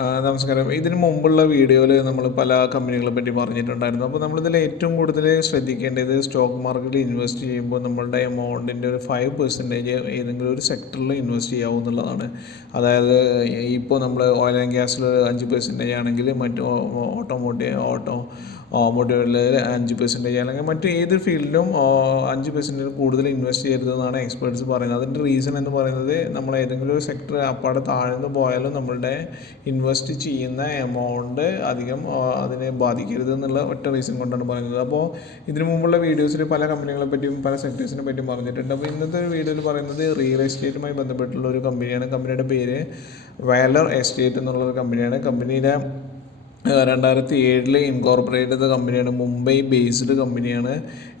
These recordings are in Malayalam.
നമസ്കാരം. ഇതിന് മുമ്പുള്ള വീഡിയോയിൽ നമ്മൾ പല കമ്പനികളെ പറ്റി പറഞ്ഞിട്ടുണ്ടായിരുന്നു. അപ്പോൾ നമ്മളിതിൽ ഏറ്റവും കൂടുതൽ ശ്രദ്ധിക്കേണ്ടത് സ്റ്റോക്ക് മാർക്കറ്റിൽ ഇൻവെസ്റ്റ് ചെയ്യുമ്പോൾ നമ്മളുടെ എമൗണ്ടിൻ്റെ ഒരു 5% ഏതെങ്കിലും ഒരു സെക്ടറിൽ ഇൻവെസ്റ്റ് ചെയ്യാവുന്നതാണ്. അതായത് ഇപ്പോൾ നമ്മൾ ഓയിൽ ആൻഡ് ഗ്യാസിൽ 5% ആണെങ്കിൽ മറ്റ് ഓട്ടോമോട്ടീവിൽ 5% അല്ലെങ്കിൽ മറ്റ് ഏത് ഫീൽഡിലും 5% കൂടുതൽ ഇൻവെസ്റ്റ് ചെയ്യരുതെന്നാണ് എക്സ്പേർട്സ് പറയുന്നത്. അതിൻ്റെ റീസൺ എന്ന് പറയുന്നത് നമ്മൾ ഏതെങ്കിലും ഒരു സെക്ടർ അപ്പാടെ താഴ്ന്നു പോയാലും നമ്മളുടെ ഇൻവെസ്റ്റ് ചെയ്യുന്ന എമൗണ്ട് അധികം അതിനെ ബാധിക്കരുത് എന്നുള്ള ഒറ്റ റീസൺ കൊണ്ടാണ് പറയുന്നത്. അപ്പോൾ ഇതിനു മുമ്പുള്ള വീഡിയോസിൽ പല കമ്പനികളെ പറ്റിയും പല സെക്ടേഴ്സിനെ പറ്റിയും പറഞ്ഞിട്ടുണ്ട്. അപ്പോൾ ഇന്നത്തെ വീഡിയോയിൽ പറയുന്നത് റിയൽ എസ്റ്റേറ്റുമായി ബന്ധപ്പെട്ടുള്ള ഒരു കമ്പനിയാണ്. കമ്പനിയുടെ പേര് വാലർ എസ്റ്റേറ്റ് എന്നുള്ളൊരു കമ്പനിയാണ്. കമ്പനിയുടെ 2007 ഇൻകോർപ്പറേറ്റ് ചെയ്ത കമ്പനിയാണ്. മുംബൈ ബേസ്ഡ് കമ്പനിയാണ്.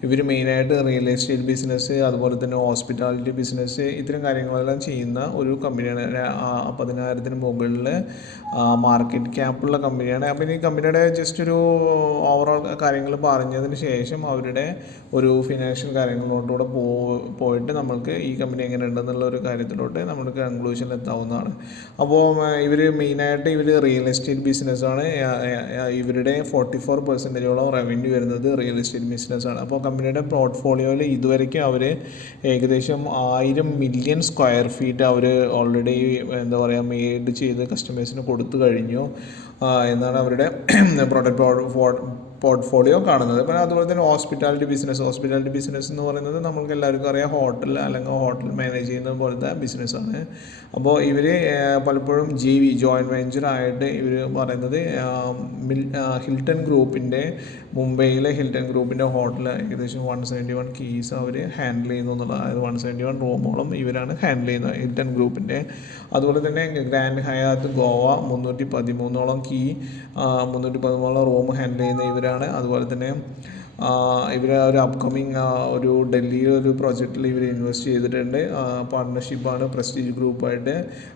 ഇവർ മെയിനായിട്ട് റിയൽ എസ്റ്റേറ്റ് ബിസിനസ്, അതുപോലെ തന്നെ ഹോസ്പിറ്റാലിറ്റി ബിസിനസ്, ഇത്തരം കാര്യങ്ങളെല്ലാം ചെയ്യുന്ന ഒരു കമ്പനിയാണ്. 10,000 മുകളിൽ മാർക്കറ്റ് ക്യാപ്പുള്ള കമ്പനിയാണ്. അപ്പം ഈ കമ്പനിയുടെ ജസ്റ്റ് ഒരു ഓവറോൾ കാര്യങ്ങൾ പറഞ്ഞതിന് ശേഷം അവരുടെ ഒരു ഫിനാൻഷ്യൽ കാര്യങ്ങളിലോട്ടുകൂടെ പോയിട്ട് നമ്മൾക്ക് ഈ കമ്പനി എങ്ങനെ ഉണ്ടെന്നുള്ള ഒരു കാര്യത്തിലോട്ട് നമുക്ക് കൺക്ലൂഷനിൽ എത്താവുന്നതാണ്. അപ്പോൾ മെയിനായിട്ട് ഇവർ റിയൽ എസ്റ്റേറ്റ് ബിസിനസ്സാണ്. ഇവരുടെ 44% റവന്യൂ വരുന്നത് റിയൽ എസ്റ്റേറ്റ് ബിസിനസ്സാണ്. അപ്പോൾ കമ്പനിയുടെ പോർട്ട്ഫോളിയോയിൽ ഇതുവരെയ്ക്കും അവർ ഏകദേശം 1000 മില്യൺ സ്ക്വയർ ഫീറ്റ് അവർ ഓൾറെഡി മെയ്ഡ് ചെയ്ത് കസ്റ്റമേഴ്സിന് കൊടുത്തു കഴിഞ്ഞു എന്നാണ് അവരുടെ പോർട്ട്ഫോളിയോ കാണുന്നത്. പിന്നെ അതുപോലെ തന്നെ ഹോസ്പിറ്റാലിറ്റി ബിസിനസ് എന്ന് പറയുന്നത് നമ്മൾക്ക് എല്ലാവർക്കും അറിയാം, ഹോട്ടൽ അല്ലെങ്കിൽ ഹോട്ടൽ മാനേജ് ചെയ്യുന്ന പോലത്തെ ബിസിനസ്സാണ്. അപ്പോൾ ഇവർ പലപ്പോഴും ജോയിൻറ്റ് വെഞ്ചർ ആയിട്ട് ഇവർ പറയുന്നത് ഹിൽട്ടൺ ഗ്രൂപ്പിൻ്റെ, മുംബൈയിലെ ഹിൽട്ടൺ ഗ്രൂപ്പിൻ്റെ ഹോട്ടൽ ഏകദേശം 171 കീസ് അവർ ഹാൻഡിൽ ചെയ്യുന്നു എന്നുള്ളത്. അതായത് 171 റൂമോളം ഇവരാണ് ഹാൻഡിൽ ചെയ്യുന്നത് ഹിൽട്ടൺ ഗ്രൂപ്പിൻ്റെ. അതുപോലെ തന്നെ Grand Hyatt Goa 313 room handle ചെയ്യുന്ന ഇവരാണ്. അതുപോലെ തന്നെ ഇവർ ഒരു അപ്കമിങ് ഒരു ഡൽഹിയിൽ ഒരു പ്രോജക്റ്റിൽ ഇവർ ഇൻവെസ്റ്റ് ചെയ്തിട്ടുണ്ട്. പാർട്ട്ണർഷിപ്പാണ് പ്രസ്റ്റീജ് ഗ്രൂപ്പായിട്ട്.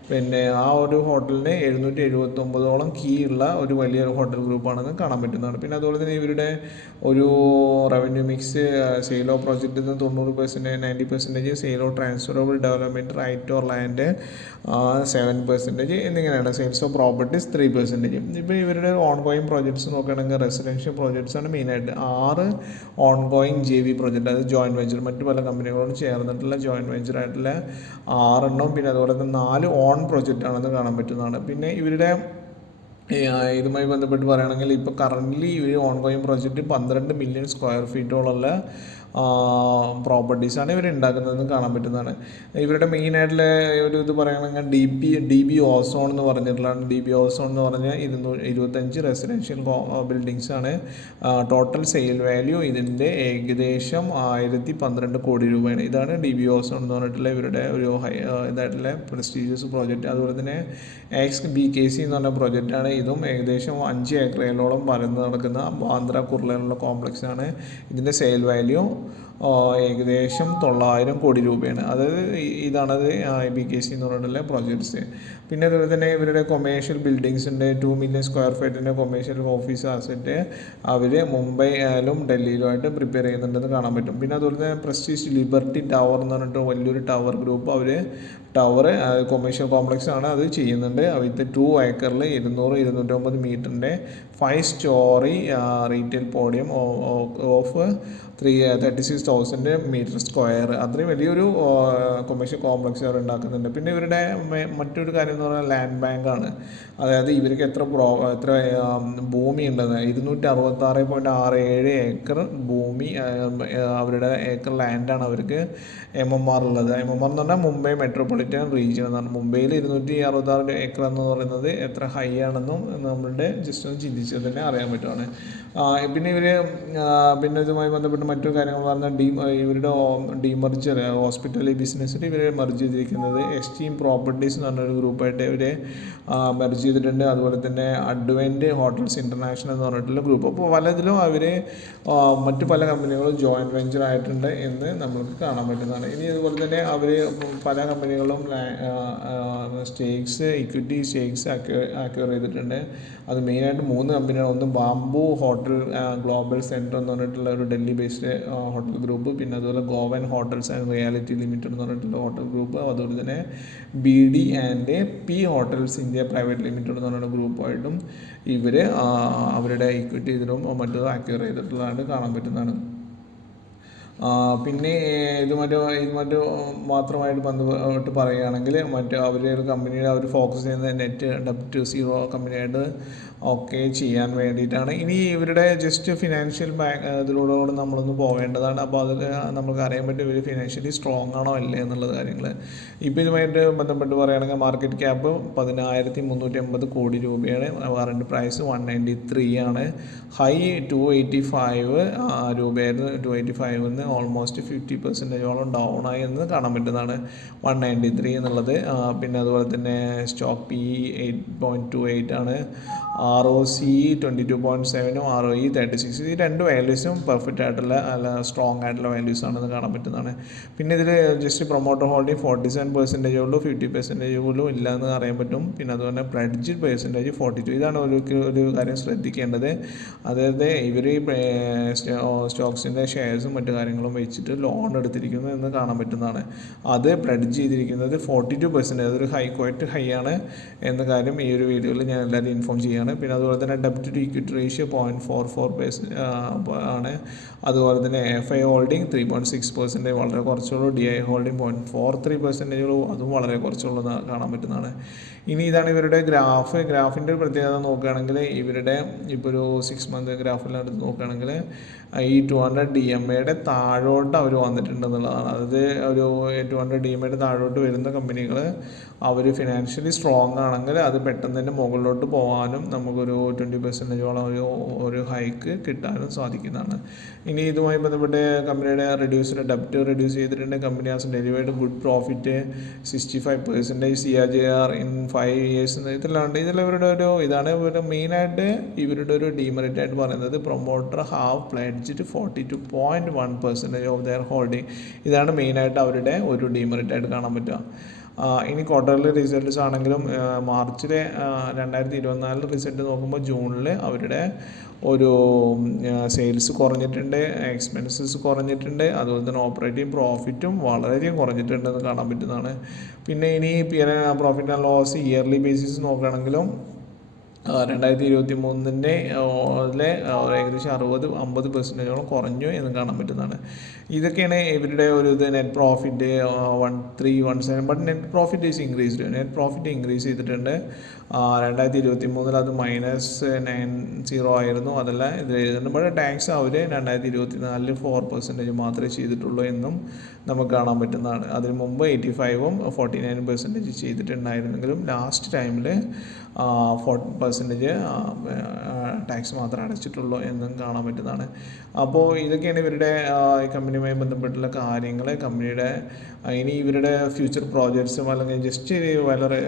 പിന്നെ ആ ഒരു ഹോട്ടലിന് 779 കീ ഉള്ള ഒരു വലിയൊരു ഹോട്ടൽ ഗ്രൂപ്പാണെന്ന് കാണാൻ പറ്റുന്നതാണ്. പിന്നെ അതുപോലെ തന്നെ ഇവരുടെ ഒരു റവന്യൂ മിക്സ് സെയിൽ ഓഫ് പ്രോജക്റ്റിൽ നിന്ന് 90%, 90% sale of transferable development right or land 7% എന്നിങ്ങനെയാണ്. Sales of properties 3%. ഇപ്പോൾ ഇവരുടെ ഓൺ ഗോയിങ് പ്രോജക്ട്സ് നോക്കുകയാണെങ്കിൽ റെസിഡൻഷ്യൽ പ്രോജക്ട്സാണ് മെയിനായിട്ട്. 6 ഓൺ ഗോയിങ് JV പ്രോജക്റ്റ്, അതായത് ജോയിൻറ്റ് വെഞ്ചർ, മറ്റു പല കമ്പനികളോട് ചേർന്നിട്ടുള്ള ജോയിൻറ്റ് വെഞ്ചർ ആയിട്ടുള്ള 6 പിന്നെ അതുപോലെ തന്നെ 4 ഓൺ പ്രോജക്റ്റാണെന്ന് കാണാൻ പറ്റുന്നതാണ്. പിന്നെ ഇവരുടെ ഇതുമായി ബന്ധപ്പെട്ട് പറയുകയാണെങ്കിൽ ഇപ്പോൾ കറൻ്റ്ലി ഇവർ ongoing project 12 million square ഫീറ്റോളമുള്ള പ്രോപ്പർട്ടീസാണ് ഇവർ ഉണ്ടാക്കുന്നതെന്ന് കാണാൻ പറ്റുന്നതാണ്. ഇവരുടെ മെയിനായിട്ടുള്ള ഒരു ഇത് പറയുകയാണെങ്കിൽ DB ഓസോൺ എന്ന് പറഞ്ഞിട്ടുള്ളതാണ്. DB ഓസോൺ എന്ന് പറഞ്ഞാൽ 225 റെസിഡൻഷ്യൽ ബിൽഡിങ്സാണ്. ടോട്ടൽ സെയിൽ വാല്യൂ ഇതിൻ്റെ ഏകദേശം 1012 കോടി രൂപയാണ്. ഇതാണ് DB ഓസോൺ എന്ന് പറഞ്ഞിട്ടുള്ള ഇവരുടെ ഒരു ഇതായിട്ടുള്ള പ്രസ്റ്റീജിയസ് പ്രോജക്റ്റ്. അതുപോലെ തന്നെ BKC എന്ന് പറഞ്ഞ പ്രോജക്റ്റാണ്. ഇതും ഏകദേശം 5 ഏക്കറയിലോളം പരന്ന് നടക്കുന്ന ബാന്ദ്ര കുർളയിലുള്ള കോംപ്ലക്സാണ്. ഇതിൻ്റെ സെയിൽ വാല്യൂ ഏകദേശം 900 കോടി രൂപയാണ്. അതായത് ഇതാണത് BKC എന്ന് പറഞ്ഞിട്ടുള്ള പ്രോജക്ട്സ്. പിന്നെ അതുപോലെ തന്നെ ഇവരുടെ കൊമേഴ്ഷ്യൽ ബിൽഡിങ്സിൻ്റെ 2 മില്യൺ സ്ക്വയർ ഫീറ്റിൻ്റെ കൊമേഴ്ഷ്യൽ ഓഫീസ് ആസെറ്റ് അവർ മുംബൈ ആയാലും ഡൽഹിയിലുമായിട്ട് പ്രിപ്പയർ ചെയ്യുന്നുണ്ടെന്ന് കാണാൻ പറ്റും. പിന്നെ അതുപോലെ തന്നെ പ്രസ്റ്റീജ് ലിബർട്ടി ടവർ എന്ന് പറഞ്ഞിട്ട് വലിയൊരു ടവർ ഗ്രൂപ്പ് കൊമേഴ്ഷ്യൽ കോംപ്ലക്സ് ആണ് അത് ചെയ്യുന്നുണ്ട്. വിത്ത് 2 ഏക്കറിൽ 200-250 മീറ്ററിൻ്റെ 5 storey retail podium of 36,000 metre square, അത്രയും വലിയൊരു കൊമേഴ്ഷ്യൽ കോംപ്ലക്സ് അവർ ഉണ്ടാക്കുന്നുണ്ട്. പിന്നെ ഇവരുടെ മറ്റൊരു കാര്യം എന്ന് പറഞ്ഞാൽ ലാൻഡ് ബാങ്കാണ്. അതായത് ഇവർക്ക് എത്ര ഭൂമി ഉണ്ടെന്ന് 266.67 ഏക്കർ ഭൂമി, അവരുടെ ഏക്കർ ലാൻഡാണ് അവർക്ക് MMR ഉള്ളത്. MMR എന്ന് പറഞ്ഞാൽ മുംബൈ മെട്രോപൊളിറ്റൻ റീജിയൻ എന്നാണ്. മുംബൈയിൽ 266 ഏക്കർ എന്ന് പറയുന്നത് എത്ര ഹൈ ആണെന്നും നമ്മളുടെ ജസ്റ്റ് ഒന്ന് ചിന്തിച്ചാൽ തന്നെ അറിയാൻ പറ്റുവാണ്. പിന്നെ ഇതുമായി ബന്ധപ്പെട്ട് മറ്റു കാര്യങ്ങൾ പറഞ്ഞാൽ ഇവരുടെ ഡീമർജർ ഹോസ്പിറ്റൽ ബിസിനസ്സിൽ ഇവർ മെർജ് ചെയ്തിരിക്കുന്നത് എസ്റ്റീം പ്രോപ്പർട്ടീസ് എന്ന് പറഞ്ഞൊരു ഗ്രൂപ്പായിട്ട് ഇവർ മെർജ് ചെയ്തിട്ടുണ്ട്. അതുപോലെ തന്നെ അഡ്വൻറ്റ് ഹോട്ടൽസ് ഇൻ്റർനാഷണൽ എന്ന് പറഞ്ഞിട്ടുള്ള ഗ്രൂപ്പ്. അപ്പോൾ പലതിലും അവർ മറ്റു പല കമ്പനികളും ജോയിൻറ്റ് വെഞ്ചർ ആയിട്ടുണ്ട് എന്ന് നമുക്ക് കാണാൻ പറ്റുന്നതാണ്. ഇനി അതുപോലെ തന്നെ അവർ പല കമ്പനികളും ഇക്വിറ്റി സ്റ്റേക്സ് അക്വയർ ചെയ്തിട്ടുണ്ട്. അത് മെയിനായിട്ട് 3 കമ്പനിയാണ്. ഒന്ന് ബാംബു ഹോട്ടൽ ഗ്ലോബൽ സെൻറ്റർ എന്ന് പറഞ്ഞിട്ടുള്ള ഒരു ഡൽഹി ബേസ്ഡ് ഹോട്ടൽ ഗ്രൂപ്പ്, പിന്നെ അതുപോലെ Goan hotels and reality limited എന്ന് പറഞ്ഞിട്ടുള്ള ഹോട്ടൽ ഗ്രൂപ്പ്, അതുപോലെ തന്നെ BD&P hotels India private limited എന്ന് പറഞ്ഞിട്ടുള്ള ഗ്രൂപ്പായിട്ടും ഇവർ അവരുടെ ഇക്വിറ്റി ഇതിലും മറ്റും അക്വയർ ചെയ്തിട്ടുള്ളതായിട്ട് കാണാൻ പറ്റുന്നതാണ്. പിന്നെ ഇത് മറ്റു മാത്രമായിട്ട് ബന്ധപ്പെട്ട് പറയുകയാണെങ്കിൽ അവരുടെ ഒരു കമ്പനിയുടെ അവർ ഫോക്കസ് ചെയ്യുന്നത് നെറ്റ് ഡെപ്റ്റ് സീറോ കമ്പനിയായിട്ട് ഒക്കെ ചെയ്യാൻ വേണ്ടിയിട്ടാണ്. ഇനി ഇവരുടെ ജസ്റ്റ് ഫിനാൻഷ്യൽ ഇതിലൂടെ നമ്മളൊന്ന് പോവേണ്ടതാണ്. അപ്പോൾ അതിൽ നമുക്ക് അറിയാൻ പറ്റും ഇവർ ഫിനാൻഷ്യലി സ്ട്രോങ് ആണോ അല്ലേ എന്നുള്ള കാര്യങ്ങൾ. ഇപ്പോൾ ഇതുമായിട്ട് ബന്ധപ്പെട്ട് പറയുകയാണെങ്കിൽ മാർക്കറ്റ് ക്യാപ്പ് 10,380 കോടി രൂപയാണ്, കറണ്ട് പ്രൈസ് 193 ആണ്, ഹൈ 285 രൂപയായിരുന്നു. 285 ഓൾമോസ്റ്റ് 50% ഡൗൺ ആയി എന്ന് കാണാൻ പറ്റുന്നതാണ് 193 എന്നുള്ളത്. പിന്നെ അതുപോലെ തന്നെ സ്റ്റോക്ക് PE 8.28 ആണ്, ROC 22.7, ROE 36. ഈ രണ്ട് വാല്യൂസും പെർഫെക്റ്റ് ആയിട്ടുള്ള സ്ട്രോങ് ആയിട്ടുള്ള വാല്യൂസ് ആണെന്ന് കാണാൻ പറ്റുന്നതാണ്. പിന്നെ ഇതിൽ ജസ്റ്റ് പ്രൊമോട്ടർ ഹോൾഡിംഗ് 47% ഉള്ളൂ, 50% പോലും ഇല്ല എന്ന് അറിയാൻ പറ്റും. പിന്നെ അതുപോലെ പ്ലഡ്ജ് പെർസെൻറ്റേജ് 42. ഇതാണ് ഒരു കാര്യം ശ്രദ്ധിക്കേണ്ടത്. അതായത് ഇവർ സ്റ്റോക്സിൻ്റെ ഷെയർസും മറ്റു കാര്യങ്ങളും വെച്ചിട്ട് ലോൺ എടുത്തിരിക്കുന്നു എന്ന് കാണാൻ പറ്റുന്നതാണ്. അത് പ്ലഡ്ജ് ചെയ്തിരിക്കുന്നത് 42%, അതൊരു ക്വയറ്റ് ഹൈ ആണ് എന്ന കാര്യം ഈ ഒരു വീഡിയോയിൽ ഞാൻ എല്ലാവരും ഇൻഫോം ചെയ്യുകയാണ്. പിന്നെ അതുപോലെ തന്നെ ഡെപ്റ്റ് ടു ഇക്വിറ്റി റേഷ്യോ 0.44% ആണ്. അതുപോലെ തന്നെ FI ഹോൾഡിംഗ് 3.6% വളരെ കുറച്ചുള്ളൂ, DI ഹോൾഡിംഗ് 0.43% ഉള്ളൂ, അതും വളരെ കുറച്ചുള്ളൂ കാണാൻ പറ്റുന്നതാണ്. ഇനി ഇതാണ് ഇവരുടെ ഗ്രാഫിൻ്റെ ഒരു പ്രത്യേകത നോക്കുകയാണെങ്കിൽ ഇവരുടെ ഇപ്പോൾ ഒരു 6 മന്ത് ഗ്രാഫിലെടുത്ത് നോക്കുകയാണെങ്കിൽ ഈ 200 DMAയുടെ താഴോട്ട് അവർ വന്നിട്ടുണ്ടെന്നുള്ളതാണ്. അതായത് ഒരു 200 DMAയുടെ താഴോട്ട് വരുന്ന കമ്പനികൾ അവർ ഫിനാൻഷ്യലി സ്ട്രോങ് ആണെങ്കിൽ അത് പെട്ടെന്ന് തന്നെ മുകളിലോട്ട് പോകാനും നമുക്കൊരു 20%ഓളം ഒരു ഹൈക്ക് കിട്ടാനും സാധിക്കുന്നതാണ്. ഇനി ഇതുമായി ബന്ധപ്പെട്ട് കമ്പനിയുടെ ഡെപ്റ്റ് റെഡ്യൂസ് ചെയ്തിട്ടുണ്ട്. Company has delivered good profit 65% CAGR in 5 years. ഇതെല്ലാം ഇവരുടെ ഇതാണ് ഇവരുടെ മെയിനായിട്ട് ഇവരുടെ ഒരു ഡീമെറിറ്റ് ആയിട്ട് പറയുന്നത് promoter have pledged 42.1% of their holding. ഇതാണ് മെയിനായിട്ട് അവരുടെ ഒരു ഡീമെറിറ്റ് ആയിട്ട് കാണാൻ പറ്റുക. ഇനി ക്വാർട്ടർലി റിസൾട്ട്സ് ആണെങ്കിലും മാർച്ചിലെ 2024 റിസൾട്ട് നോക്കുമ്പോൾ ജൂണിൽ അവരുടെ ഒരു സെയിൽസ് കുറഞ്ഞിട്ടുണ്ട്, എക്സ്പെൻസസ് കുറഞ്ഞിട്ടുണ്ട്, അതുപോലെ തന്നെ ഓപ്പറേറ്റിംഗ് പ്രോഫിറ്റും വളരെയധികം കുറഞ്ഞിട്ടുണ്ടെന്ന് കാണാൻ പറ്റുന്നതാണ്. പിന്നെ ഇനി profit and loss yearly basis നോക്കുകയാണെങ്കിലും 2023 ഏകദേശം 60-50% കുറഞ്ഞു എന്ന് കാണാൻ പറ്റുന്നതാണ്. ഇതൊക്കെയാണ് ഇവരുടെ ഒരു net profit 1317, but net profit is increased. Net profit increase ചെയ്തിട്ടുണ്ട്. 2023 അത് -90 ആയിരുന്നു, അതെല്ലാം ഇത് എഴുതുന്നുണ്ട്. ബട്ട് ടാക്സ് അവർ 2024 4% മാത്രമേ ചെയ്തിട്ടുള്ളൂ എന്നും നമുക്ക് കാണാൻ പറ്റുന്നതാണ്. അതിന് മുമ്പ് 85-ഉം 49% ചെയ്തിട്ടുണ്ടായിരുന്നെങ്കിലും ലാസ്റ്റ് ടൈമിൽ 40% ടാക്സ് മാത്രമേ അടച്ചിട്ടുള്ളൂ എന്നും കാണാൻ പറ്റുന്നതാണ്. അപ്പോൾ ഇതൊക്കെയാണ് ഇവരുടെ കമ്പനിയുമായി ബന്ധപ്പെട്ടുള്ള കാര്യങ്ങൾ. കമ്പനിയുടെ ഇനി ഇവരുടെ ഫ്യൂച്ചർ പ്രോജക്ട്സും അല്ലെങ്കിൽ ജസ്റ്റ് വളരെ